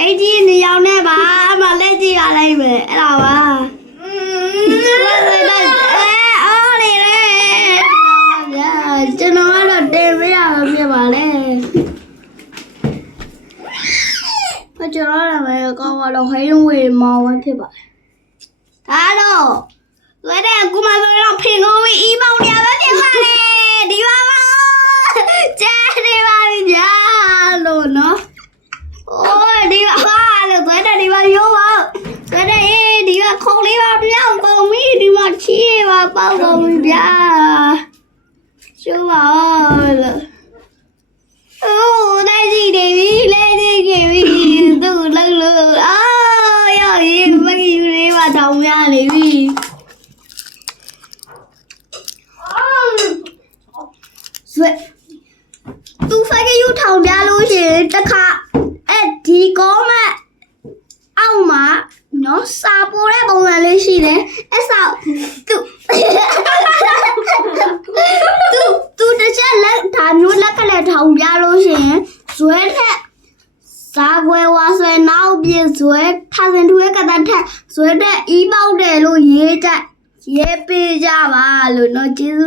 အဲ့ဒီနေရောက်နေပါအမလက်ကြည့်ရလိုက်မယ်အဲ့ဒါပါအော်လေကျွန်တော်ကတော့တင်ပြရမှာဖြစ်ပါလေကျွန်တော်လည်းကောင်းတော့ဟိန်းဝေမောင်းဝဖြစ်ပါတယ်ဒါတော့သွဲတဲ့ကူမဆိုတော့ဖင်ကုန်ပြီးအီးပေါင်းရပဲဖြစ်ပါလေဒီပါပါကျဲနေပါပြီဗျာလို့နော်โอ้ยဒီပါလို့သွဲတဲ့ဒီပါရိုးပါသွဲတဲ့ဒီကခုံလေးပါပြောင်းကုန်ပြီဒီမှာချီးပါပေါက်ကုန်ပြီဗျာရှိုးပါလို့အိုးလက်ကြည့်နေပြီလက်ကြည့်နေပြီသူ့လှုပ်လို့အာရောက်ရင်မကြီးလေးပါတောင်းရနေပြီဆွဲသူဖက်ကယူထောင်ပြလို့ရှိရင်တခါဒီကောမအောက်မှာနော်စာပိုးတဲ့ပုံစံလေးရှိတယ်အဲ့စာသူတစ်ချက်လက်ဒါမျိုးလက်ကလေးထောင်ပြလို့ရှိရင်ဇွဲထက်စာကွယ်ဝါဆွဲနောက်ပြဇွဲထားစင်ထွေးကတဲ့ထက်ဇွဲတဲ့အီးပေါက်တယ်လို့ရေးပေးကြပါလို့နော်ကျေးဇူး